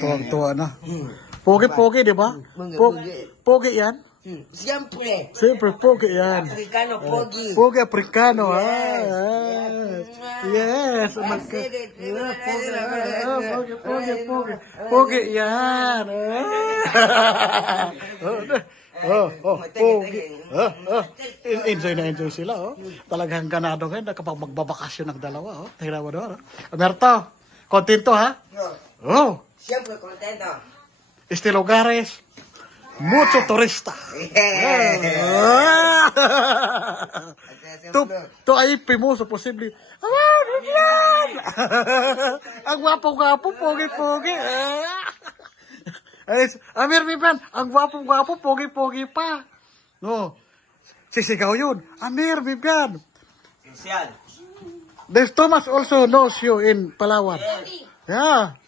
Tuwang-tuwa na. Pogi-pogi, di ba? Pogi yan? Siyempre. Siyempre, pogi yan. Afrikano, pogi. Pogi Afrikano, Yes. Pogi yan. Pogi. Enjoy na enjoy sila, oh. Talagang ganado ngayon na kapag magbabakasyon ng dalawa, oh. Tingnan mo doon, oh. Alberto, kontento, ha? Oh. Siyempre, contento. Este lugares, mucho turista. To ay pimoso posible. Ang gwapo-gwapo, pogi-pogi. Amir Vivian, ang gwapo-gwapo, pogi-pogi pa. No. Sisigaw yun. Amir Vivian. There's Thomas also knows you in Palawan. Yeah.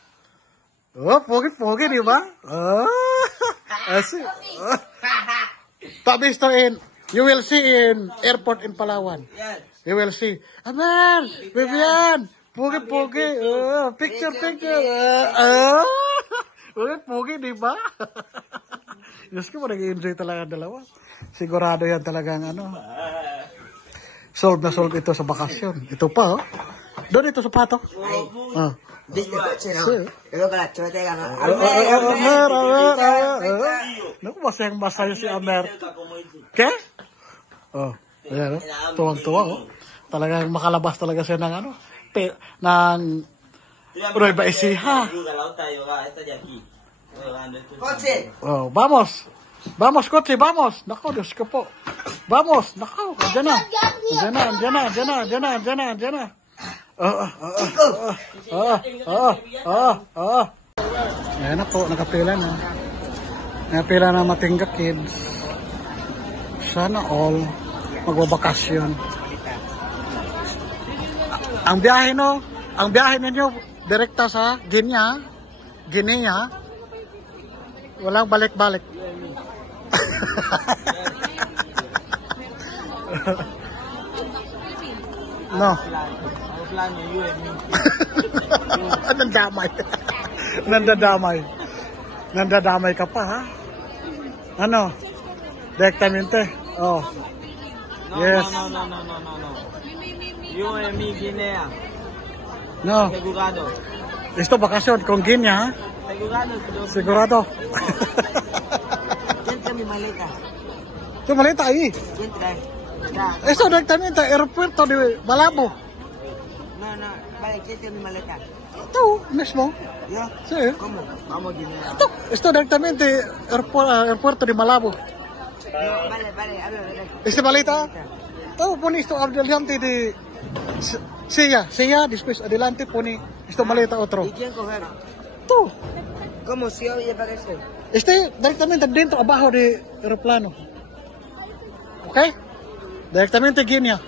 Oh, pogi-pogi, di ba? Tak visto in, you will see in airport in Palawan. You will see. Amir, Vivian, pogi-pogi. Picture. Pogi, di ba? Diyos ko, nag-enjoy talaga dalawa. Sigurado yan talagang solve na solve ito sa bakasyon. Ito pa, oh. Doon ito sa pato. ¿Viste coche, no? Sí. Creo que la chotega, ¿no? Naku, masayang-masaya si Amer. ¿Qué? Oh, ayan, tuwang-tuwa, oh. Talagang makalabas talaga siya ng Nueva Ecija. ¡Coche! Oh, vamos. Vamos, coche, vamos. Naku, Diyos ko po. Vamos, naku, andyan na. Ayan na po, nakapila na. Nakapila na Matingga Kids. Sana all magbabakasyon. Ang biyahe ninyo direkta sa Guinea. Walang balik-balik. No. Nandadamay ka pa, ha? Ano? Directamente. Oh. Yes. No. You and me, Guinea. No. Segurado. Esto bakasyon con Guinea, ha? Sigurado. ¿Quién trae mi maleta? Tu maleta ahí. ¿Quién trae? Esto directamente aeropuerto de Malabo. No, vale, ¿quién trae mi maleta? Tú mismo. ¿Yo? Sí. ¿Cómo? Vamos, Guinea. Esto directamente aeropuerto de Malabo. No, vale, habla. Esta maleta. Tú pones esto adelante de Silla, después adelante pone esto maleta otro. ¿Y quién coger? Tú. ¿Cómo si hoy aparece? Este directamente dentro abajo de aeroplano. ¿Ok? Directamente Guinea.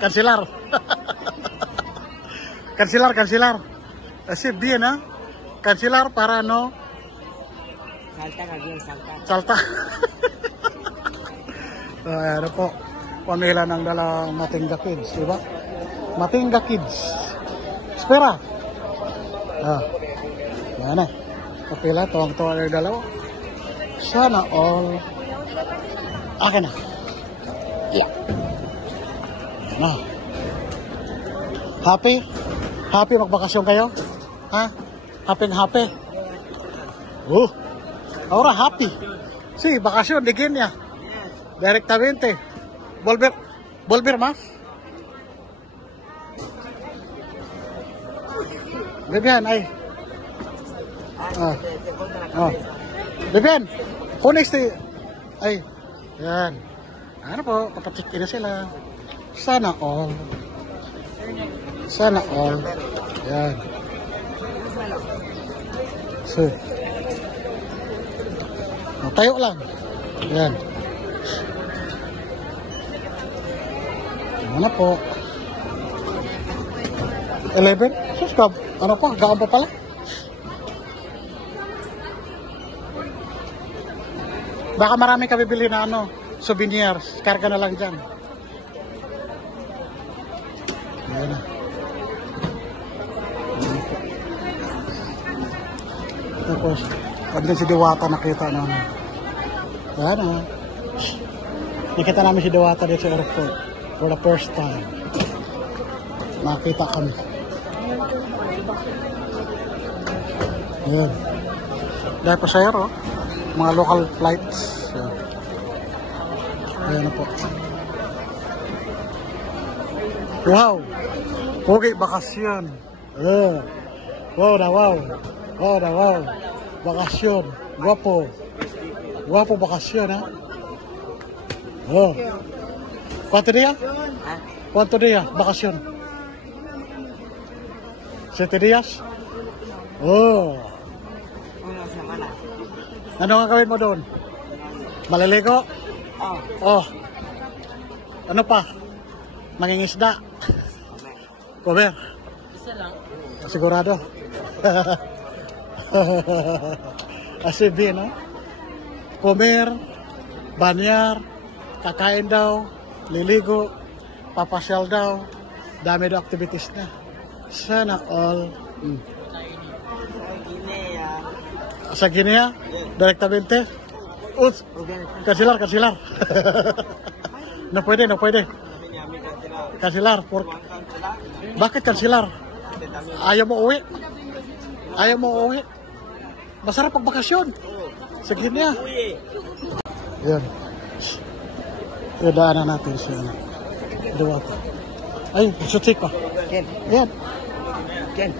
Cancelar. Cancelar. Así bien, ¿eh? Cancelar para no salta. Ano po, pamila ng dalang Matingga Kids, di ba? Matingga Kids. Espera. Yan na. Kapila, tuwang-tuwa na yung dalawa. Sana all. Akin na. Yeah. Na. Happy? Happy magbakasyon kayo? Ha? Happy? Ahora happy. Sí, bakasyon de Guinea. Directamente. Volver más. Vivian, ay. Vivian, kung ay. Yan. Ano po, papacheck na sila. Sana all. Yan. So. Tayo lang. Yan. Ano po? 11? Sus ka, ano pa? Gaan pa pala? Baka marami ka bibili na souvenirs. Karga na lang dyan. Ayan na. Tapos, andun si Diwata nakita namin. Ayan o. Nakita namin si Diwata dito sa airport for the first time. Nakita kami. Ayan. Dahil pa sa'yo, mga local flights. Ayan. Ayan na po. Wow! Pogi, bakasyon. Wow na wow. Wow na wow. Bakasyon. Guwapo. Guwapo bakasyon, ha? Oh. ¿Cuánto día? ¿Cuánto día? Bakasyon. 7 días? Oh. Una semana. Ano ang gawin mo doon? Maliligo? Oh. Ano pa? Mangingisda? Comer? Isa lang. Sigurado? Así bien, no? Comer, banyar, kakain daw, liligo, papasyal daw, dami daw activities na. Sana all. Guinea. Sa Guinea, directamente. Uts, cancelar, cancelar. No puede, no puede. Cancelar. Bakit cancelar? Ayaw mo uwi? Ayaw mo uwi? Masarap pag bakasyon. Sa Guinea. Yan. Daanan natin siya. Diwata. Ay, sutik pa. Ken. Yan. Ken.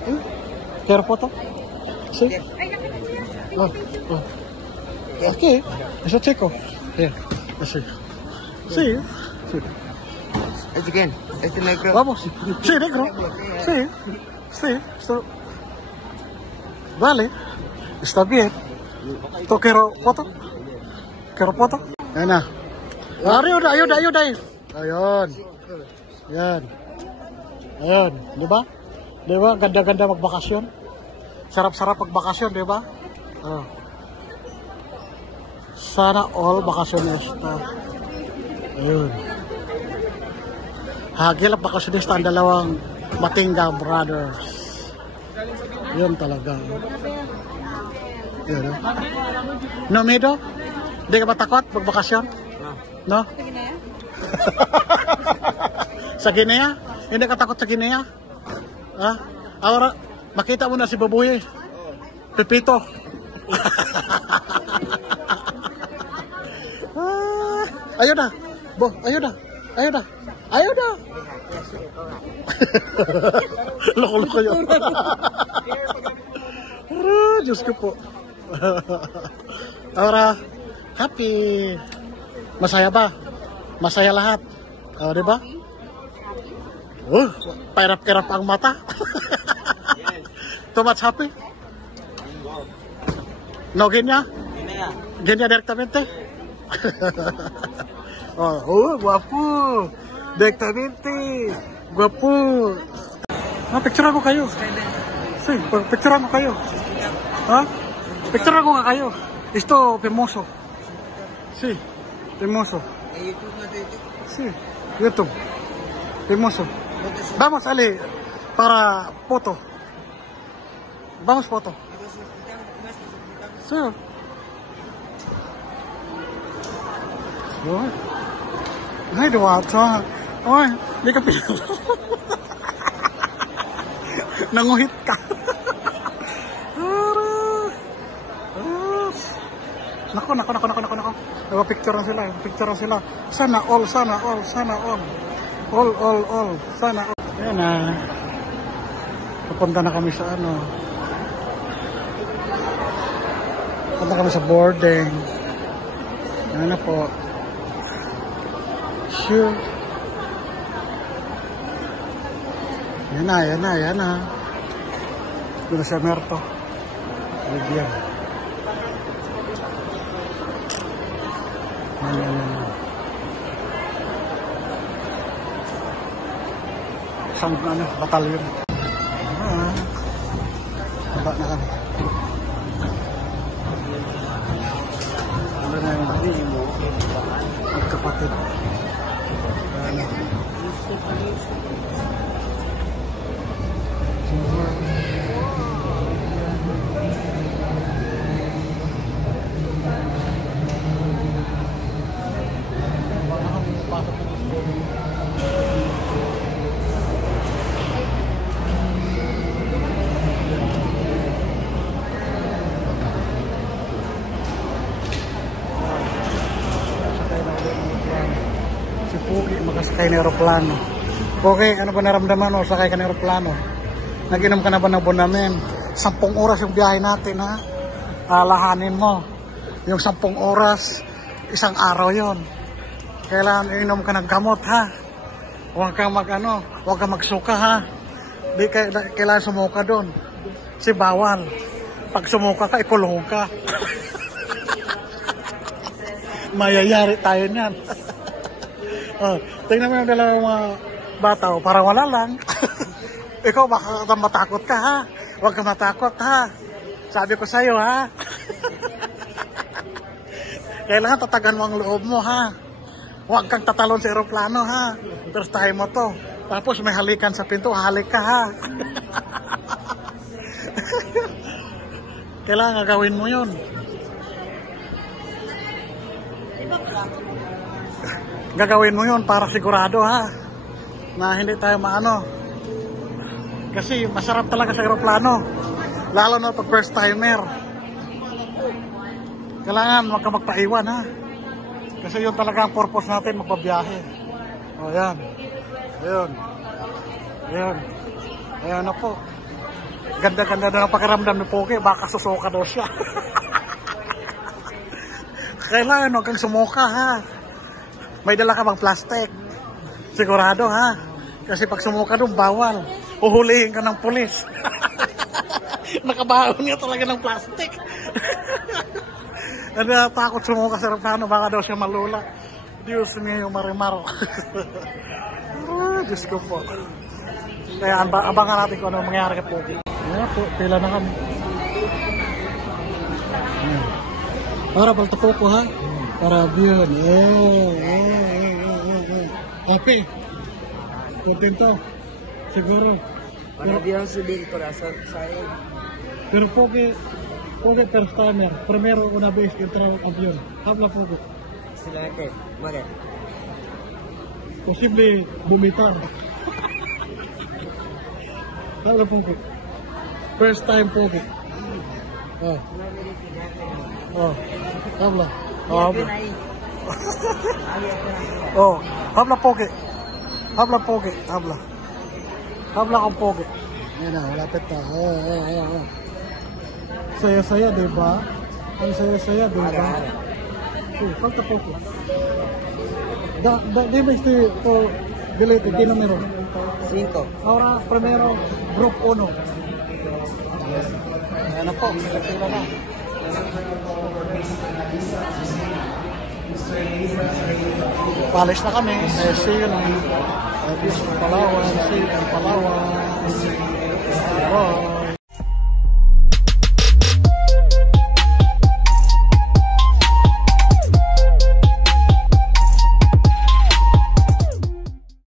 Kero po to? See? Oh, oh. Okay. Eso chico. Here. Así. Sí. Sí. Este Ken. Este negro. Vamos. Sí, negro. Sí. Sí. So, vale. Está bien. ¿Tú quiero foto? ¿Quiero foto? Ayan na. Ayun, ayun, ayun, ayun. Ayun. Yan. Ayun. Di ba? Di ba? Ganda-ganda magbakasyon. Sarap-sarap magbakasyon, di ba? Oh. Sana all bakasyonista. Ayun. Hagil ang bakasyonista ang dalawang Matinga brothers. Yun talaga. Yun. No, Mido? Hindi ka ba takot magbakasyon? No? Sa Guinea? Hindi ka takot sa Guinea? Ha? Ahora, makita mo na si Babuy. Pepito. Ayun na. Ayun na. Ayun na. Ayun na. Loko-loko yun. Diyos ko po. Ahora, happy. Masaya ba? Masaya lahat. Di ba? Pairap-kirap ang mata. Too much happy? No, Guinea? Guinea directamente? Guwapo. Directamente. Guwapo. Picture ko kayo. Sí, picture ko kayo. Ha? Picture ko nga kayo. Esto, famoso. Sí, famoso. Sí, YouTube. Famoso. Vamos, Ali, para foto. Vamos, foto. Sí. Ay, Diwata. Ay, hindi ka pinag... Nanguhit ka. Nako. Picturean sila. Sana all. Sana all. Ayan na. Pupunta na kami sa ano. Pupunta kami sa boarding. Ayan na po. Sure. Yan na. Dito si Merto. Yan. Isang batalyon. Baba na kami. Ano na yung magkapatid. sakay ng aeroplano. Okay, ano ba naramdaman mo sakay ka ng aeroplano? Nag-inom ka na ba ng Bonamen? 10 oras yung biyahe natin, ha? Alahanin mo. Yung 10 oras, isang araw yon. Kailangan inom ka ng gamot, ha? Huwag kang huwag kang magsuka, ha? Di kailangan sumuka doon. Kasi bawal. Pag sumuka ka, ikulong ka. Mayayari tayo niyan. Oh, tingnan mo yung dalawang mga bata, parang wala lang. Ikaw baka matakot ka, ha? Huwag ka matakot, ha? Sabi ko sa'yo, ha? Kailangan tatagan mo ang loob mo, ha? Huwag kang tatalon sa aeroplano, ha? First time mo to. Tapos may halikan sa pinto, halik ka, ha? Kailangan gawin mo yun. Gagawin mo yun para sigurado, ha? Na hindi tayo maano. Kasi masarap talaga sa aeroplano. Lalo na pag first timer. Kailangan huwag ka magpaiwan, ha? Kasi yun talaga ang purpose natin, magbabiyahe. O, yan. Ayun. Ayun. Ayun na po. Ganda-ganda na ng pakiramdam ni Pogi. Baka susuka daw siya. Kailangan huwag kang sumuka, ha? May dala ka bang plastic? Sigurado, ha? Kasi pag sumuka doon, bawal. Uhulihin ka ng pulis. Nakabaon niya talaga ng plastic. Takot sumuka sa aeroplano, baka daw siya malula. Diyos niya yung marimar. Diyos ko po. Kaya abangan natin kung ano mangyari kay Pogi. Ayan po, pila na kami. Para paltako po, ha? Para yun. Happy. Contento. Siguro. Maravilloso din para sa iyo. Pero Pogi first timer. Primero una vez que entró al avión. Habla Pogi. Silate. Mare. Posible vomitar. Habla Pogi. First time Pogi. Habla. Habla. Habla Pogi. Habla Pogi. Habla. Habla kang Pogi. Yan na, malapit na. Saya-saya, diba? Ang saya-saya, diba? Falta Pogi. Dime to delete, ¿qué número? 5. Ahora, primero, group 1. Yan na po, pila na. Palis na kami. See you ng Palawan. See you ng Palawan.